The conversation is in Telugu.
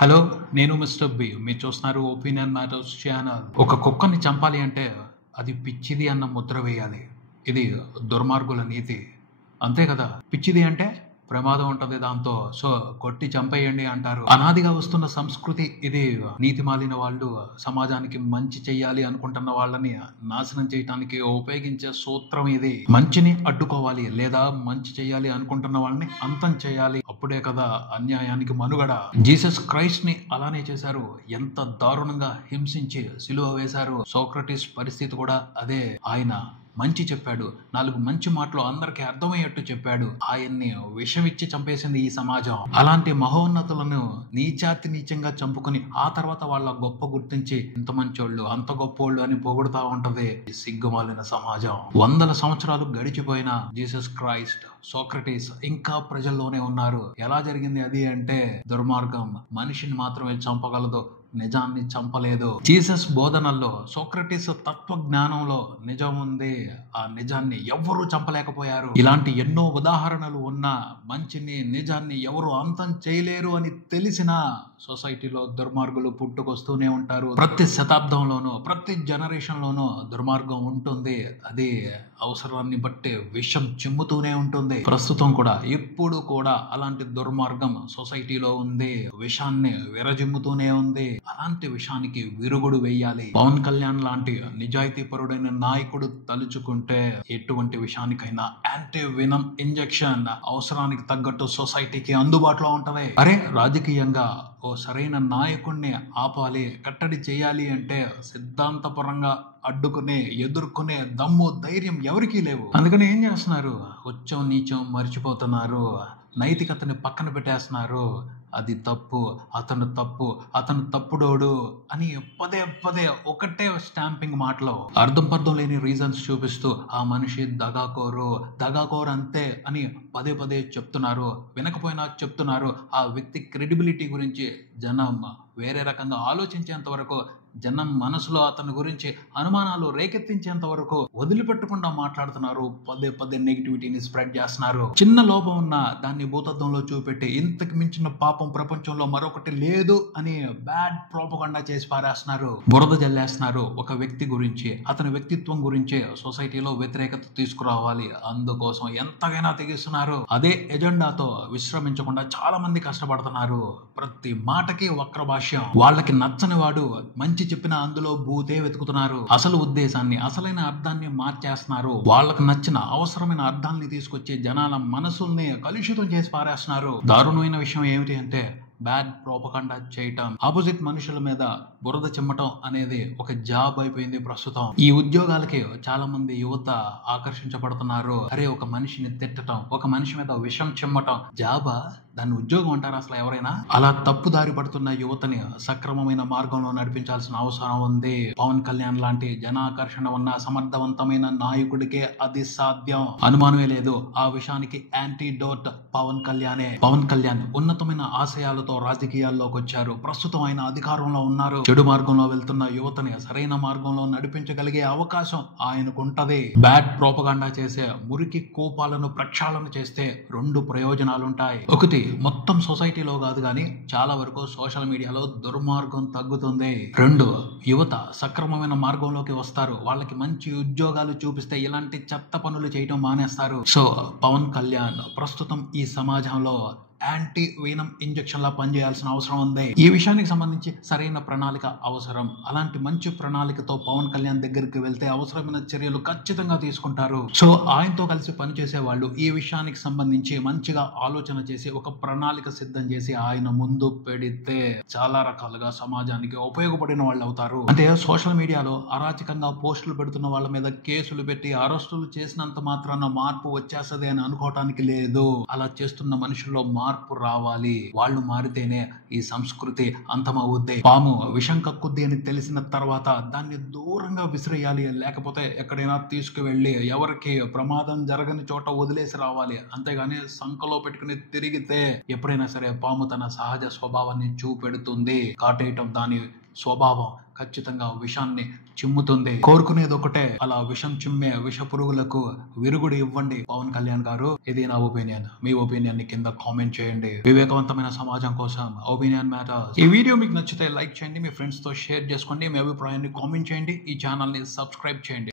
హలో, నేను మిస్టర్ బి. మీరు చూస్తున్నారు ఒపీనియన్ మ్యాటర్స్ ఛానల్. ఒక కుక్కని చంపాలి అంటే అది పిచ్చిది అన్న ముద్ర వేయాలి. ఇది దుర్మార్గుల నీతి. అంతే కదా? పిచ్చిది అంటే ప్రమాదం ఉంటది దాంతో. సో కొట్టి చంపేయండి అంటారు. అనాదిగా వస్తున్న సంస్కృతి ఇది. నీతి మాలిన వాళ్ళు సమాజానికి మంచి చెయ్యాలి అనుకుంటున్న వాళ్ళని నాశనం చేయటానికి ఉపయోగించే సూత్రం ఇది. మంచిని అడ్డుకోవాలి లేదా మంచి చెయ్యాలి అనుకుంటున్న వాళ్ళని అంతం చేయాలి. అప్పుడే కదా అన్యాయానికి మనుగడ. జీసస్ క్రైస్ట్ ని అలానే చేశారు. ఎంత దారుణంగా హింసించి సిలువ వేశారు. సోక్రటీస్ పరిస్థితి కూడా అదే. ఆయన మంచి చెప్పాడు. 4 మంచి మాటలు అందరికి అర్థమయ్యేట్టు చెప్పాడు. ఆయన్ని విషమిచ్చి చంపేసింది ఈ సమాజం. అలాంటి మహోన్నతులను నీచాతి నీచంగా చంపుకుని ఆ తర్వాత వాళ్ళ గొప్ప గుర్తించి ఇంత మంచోళ్ళు అంత గొప్పోళ్ళు అని పొగుడుతా ఉంటది సిగ్గుమాలిన సమాజం. వందల సంవత్సరాలు గడిచిపోయిన జీసస్ క్రైస్ట్, సోక్రటీస్ ఇంకా ప్రజల్లోనే ఉన్నారు. ఎలా జరిగింది అది అంటే దుర్మార్గం మనిషిని మాత్రమే చంపగలదు, నిజాన్ని చంపలేదు. జీసస్ బోధనల్లో, సోక్రటీస్ తత్వజ్ఞానంలో నిజం ఉంది. ఆ నిజాన్ని ఎవ్వరూ చంపలేకపోయారు. ఇలాంటి ఎన్నో ఉదాహరణలు ఉన్నా మంచిని నిజాన్ని ఎవరు అంతం చేయలేరు అని తెలిసినా సొసైటీలో దుర్మార్గులు పుట్టుకొస్తూనే ఉంటారు. ప్రతి శతాబ్దంలోనూ ప్రతి జనరేషన్ లోనూ దుర్మార్గం ఉంటుంది. అది అవసరాన్ని బట్టి విషం చిమ్ముతూనే ఉంటుంది. ప్రస్తుతం కూడా ఇప్పుడు కూడా అలాంటి దుర్మార్గం సొసైటీలో ఉంది. విషాన్ని విరజిమ్ముతూనే ఉంది. అలాంటి విషయానికి విరుగుడు వేయాలి. పవన్ కళ్యాణ్ లాంటి నిజాయితీపరుడైన నాయకుడు తలుచుకుంటే ఎటువంటి విషయానికైనా యాంటీ వినం ఇంజెక్షన్ అవసరానికి తగ్గట్టు సొసైటీకి అందుబాటులో ఉంటది. అరే, రాజకీయంగా ఓ సరైన నాయకుడిని ఆపాలి, కట్టడి చేయాలి అంటే సిద్ధాంతపరంగా అడ్డుకునే ఎదుర్కొనే దమ్ము ధైర్యం ఎవరికీ లేవు. అందుకని ఏం చేస్తున్నారు? ఉచ్చం నీచం మర్చిపోతున్నారు. నైతికతని పక్కన పెట్టేస్తున్నారు. అది తప్పు, అతను తప్పుడోడు అని పదే పదే ఒకటే స్టాంపింగ్ మాటలో అర్థం పర్థం లేని రీజన్స్ చూపిస్తూ ఆ మనిషి దగాకోరు అంతే అని పదే పదే చెప్తున్నారు. వినకపోయినా చెప్తున్నారు. ఆ వ్యక్తి క్రెడిబిలిటీ గురించి జనం వేరే రకంగా ఆలోచించేంత వరకు, జనం మనసులో అతని గురించి అనుమానాలు రేకెత్తించేంత వరకు వదిలిపెట్టకుండా మాట్లాడుతున్నారు. పదే పదే నెగిటివిటీని స్ప్రెడ్ చేస్తున్నారు. చిన్న లోపం ఉన్నా దాన్ని భూతత్వంలో చూపెట్టి ఇంతకు మించిన పాపం ప్రపంచంలో మరొకటి లేదు అని బ్యాడ్ ప్రోపగండా చేసి పారేస్తున్నారు. బురద జల్లేస్తున్నారు. ఒక వ్యక్తి గురించి, అతని వ్యక్తిత్వం గురించి సొసైటీలో వ్యతిరేకత తీసుకురావాలి. అందుకోసం ఎంతగానో తెగిస్తున్నారు. అదే ఎజెండాతో విశ్రమించకుండా చాలా మంది కష్టపడుతున్నారు. ప్రతి మాటకి వక్ర భాష్యం. వాళ్ళకి నచ్చని వాడు మంచి చెప్పినా అందులో భూతే వెతుకుతున్నారు. అసలు ఉద్దేశాన్ని, అసలైన అర్థాన్ని మార్చేస్తున్నారు. వాళ్ళకు నచ్చిన అవసరమైన అర్థాన్ని తీసుకొచ్చి జనాల మనసుల్ని కలుషితం చేసి పారేస్తున్నారు. దారుణమైన విషయం ఏమిటి అంటే బ్యాడ్ ప్రోపగండా చేయటం, ఆపోజిట్ మనుషుల మీద బురద చిమ్మటం అనేది ఒక జాబ్ అయిపోయింది ప్రస్తుతం. ఈ ఉద్యోగాలకి చాలా మంది యువత ఆకర్షించబడుతున్నారు. అరే, ఒక మనిషిని తిట్టటం, ఒక మనిషి మీద విషం చిమ్మటం జాబా? దాన్ని ఉద్యోగం అంటారా అసలు ఎవరైనా? అలా తప్పుదారి పడుతున్న యువతని సక్రమమైన మార్గంలో నడిపించాల్సిన అవసరం ఉంది. పవన్ కళ్యాణ్ లాంటి జనాకర్షణ ఉన్న సమర్థవంతమైన నాయకుడికే అది సాధ్యం. అనుమానమే లేదు. ఆ విషయానికి యాంటీడోట్ పవన్ కళ్యాణే. పవన్ కళ్యాణ్ ఉన్నతమైన ఆశయాలతో రాజకీయాల్లోకి వచ్చారు. ప్రస్తుతం ఆయన అధికారంలో ఉన్నారు. చెడు మార్గంలో వెళ్తున్న యువతని సరైన మార్గంలో నడిపించగలిగే అవకాశం ఆయనకుంటది. బ్యాడ్ ప్రోపగాండా చేసే మురికి కోపాలను ప్రక్షాళన చేస్తే 2 ప్రయోజనాలుంటాయి. ఒకటి, మొత్తం సొసైటీలో కాదు కానీ చాలా వరకు సోషల్ మీడియాలో దుర్మార్గం తగ్గుతుంది. 2, యువత సక్రమమైన మార్గంలోకి వస్తారు. వాళ్ళకి మంచి ఉద్యోగాలు చూపిస్తే ఇలాంటి చెత్త పనులు చేయడం మానేస్తారు. సో పవన్ కళ్యాణ్ ప్రస్తుతం ఈ సమాజంలో యాంటీ వీనం ఇంజెక్షన్ లా పనిచేయాల్సిన అవసరం ఉంది. ఈ విషయానికి సంబంధించి సరైన ప్రణాళిక అవసరం. అలాంటి మంచి ప్రణాళికతో పవన్ కళ్యాణ్ దగ్గరికి వెళ్తే అవసరమైన చర్యలు ఖచ్చితంగా తీసుకుంటారు. సో ఆయనతో కలిసి పనిచేసే వాళ్ళు ఈ విషయానికి సంబంధించి మంచిగా ఆలోచన చేసి ఒక ప్రణాళిక సిద్ధం చేసి ఆయన ముందు పెడితే చాలా రకాలుగా సమాజానికి ఉపయోగపడిన వాళ్ళు అవుతారు. అంటే సోషల్ మీడియాలో అరాచకంగా పోస్టులు పెడుతున్న వాళ్ళ మీద కేసులు పెట్టి అరెస్టులు చేసినంత మాత్రాన మార్పు వచ్చేస్తది అని అనుకోవటానికి లేదు. అలా చేస్తున్న మనుషుల్లో మార్పు రావాలి. వాళ్ళు మారితేనే ఈ సంస్కృతి అంతమవుద్ది. పాము విషం కక్కుద్ది అని తెలిసిన తర్వాత దాన్ని దూరంగా విసిరేయాలి. లేకపోతే ఎక్కడైనా తీసుకువెళ్ళి ఎవరికి ప్రమాదం జరగని చోట వదిలేసి రావాలి. అంతేగాని సంకలో పెట్టుకుని తిరిగితే ఎప్పుడైనా సరే పాము తన సహజ స్వభావాన్ని చూపెడుతుంది. కాటేయటం దాని స్వభావం ఖచ్చితంగా విషాన్ని చిమ్ముతుంది. కోరుకునేది ఒకటే, అలా విషం చిమ్మే విష పురుగులకు విరుగుడు ఇవ్వండి పవన్ కళ్యాణ్ గారు. ఇది నా ఒపీనియన్. మీ ఒపీనియన్ ని కింద కామెంట్ చేయండి. వివేకవంతమైన సమాజం కోసం ఒపీనియన్ మ్యాటర్స్. ఈ వీడియో మీకు నచ్చితే లైక్ చేయండి, మీ ఫ్రెండ్స్ తో షేర్ చేసుకోండి, మీ అభిప్రాయాన్ని కామెంట్ చేయండి, ఈ ఛానల్ ని సబ్స్క్రైబ్ చేయండి.